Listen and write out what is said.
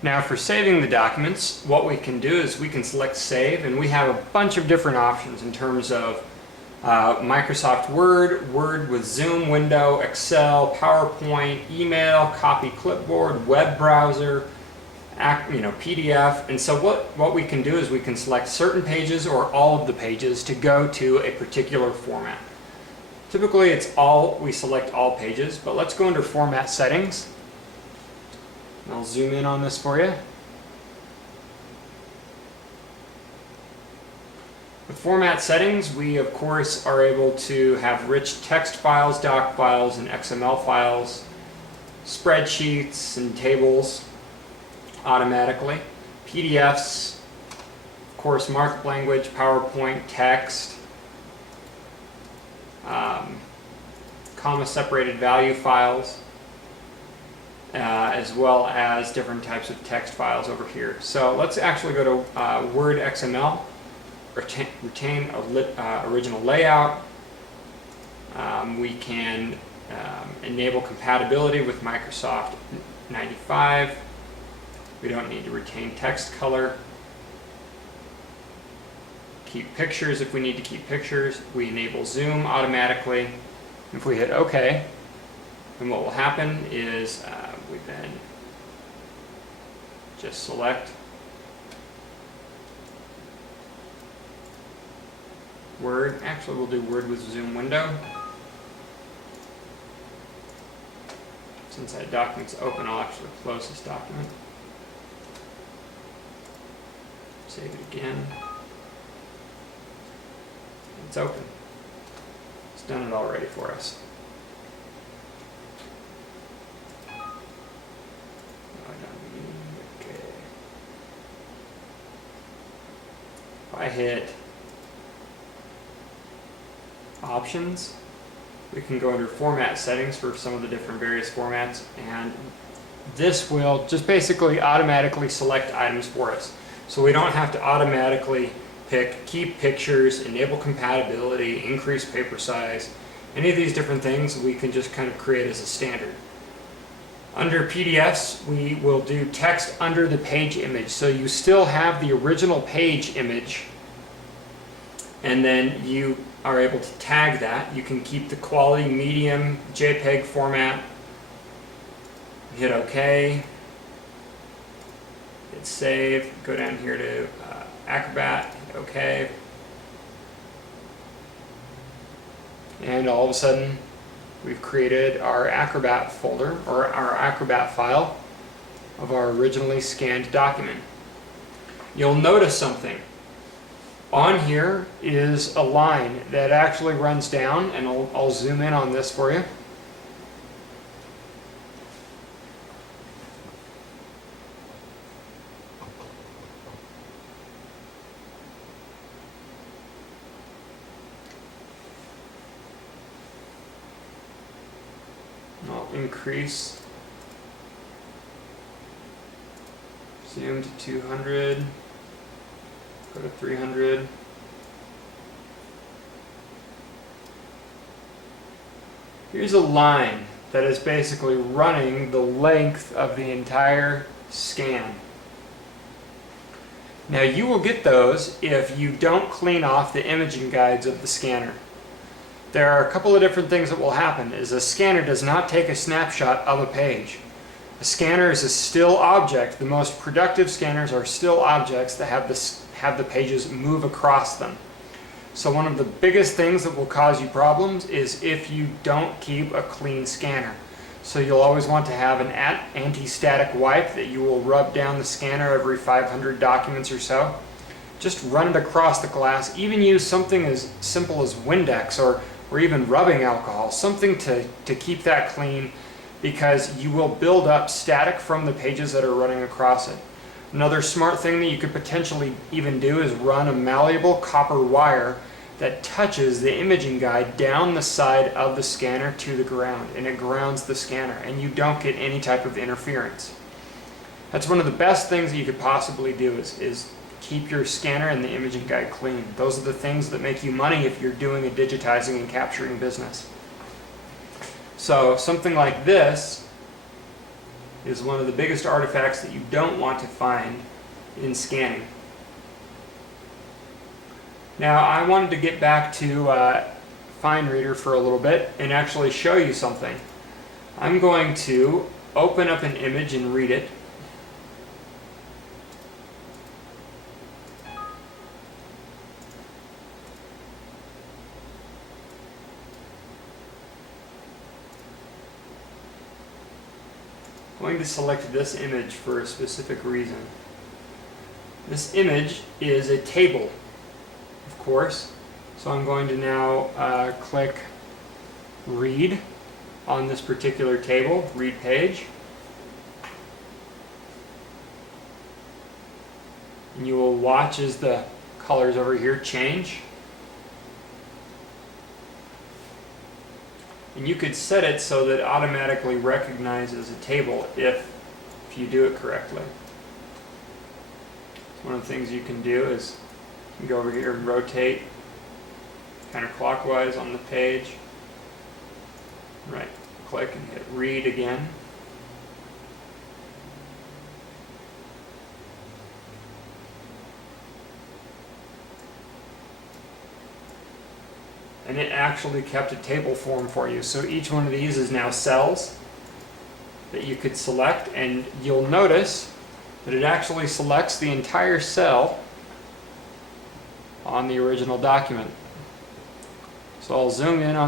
Now for saving the documents, what we can do is we can select Save, and we have a bunch of different options in terms of Microsoft Word, Word with Zoom window, Excel, PowerPoint, email, copy clipboard, web browser, PDF. And so what we can do is we can select certain pages or all of the pages to go to a particular format. Typically we select all pages, but let's go under Format Settings. I'll zoom in on this for you. With format settings, we of course are able to have rich text files, doc files, and XML files, spreadsheets and tables automatically, PDFs, of course markup language, PowerPoint, text, comma separated value files, as well as different types of text files over here. So let's actually go to Word XML, retain original layout. We can enable compatibility with Microsoft 95. We don't need to retain text color. Keep pictures if we need to keep pictures. We enable zoom automatically. If we hit OK, then what will happen is we then just select Word. Actually, we'll do Word with Zoom window. Since that document's open, I'll actually close this document. Save it again. It's open. It's done it already for us. Okay. If I hit Options, we can go under Format Settings for some of the different various formats, and this will just basically automatically select items for us. So we don't have to automatically pick keep pictures, enable compatibility, increase paper size, any of these different things we can just kind of create as a standard. Under PDFs, we will do text under the page image. So you still have the original page image, and then you are able to tag that. You can keep the quality medium JPEG format. Hit OK. Hit Save. Go down here to Acrobat. Hit OK. And all of a sudden, we've created our Acrobat folder, or our Acrobat file of our originally scanned document. You'll notice something. On here is a line that actually runs down, and I'll zoom in on this for you. I'll increase, zoom to 200, go to 300. Here's a line that is basically running the length of the entire scan. Now you will get those if you don't clean off the imaging guides of the scanner. There are a couple of different things that will happen. Is a scanner does not take a snapshot of a page. A scanner is a still object. The most productive scanners are still objects that have the pages move across them. So one of the biggest things that will cause you problems is if you don't keep a clean scanner. So you'll always want to have an anti-static wipe that you will rub down the scanner every 500 documents or so. Just run it across the glass. Even use something as simple as Windex or even rubbing alcohol, something to keep that clean, because you will build up static from the pages that are running across it. Another smart thing that you could potentially even do is run a malleable copper wire that touches the imaging guide down the side of the scanner to the ground, and it grounds the scanner, and you don't get any type of interference. That's one of the best things that you could possibly do is keep your scanner and the imaging guide clean. Those are the things that make you money if you're doing a digitizing and capturing business. So something like this is one of the biggest artifacts that you don't want to find in scanning. Now I wanted to get back to FineReader for a little bit and actually show you something. I'm going to open up an image and read it. I'm going to select this image for a specific reason. This image is a table, of course, so I'm going to now click Read on this particular table, Read Page. And you will watch as the colors over here change. And you could set it so that it automatically recognizes a table if you do it correctly. One of the things you can do is you can go over here and rotate counterclockwise on the page. Right, click and hit read again. And it actually kept a table form for you. So each one of these is now cells that you could select, and you'll notice that it actually selects the entire cell on the original document. So I'll zoom in on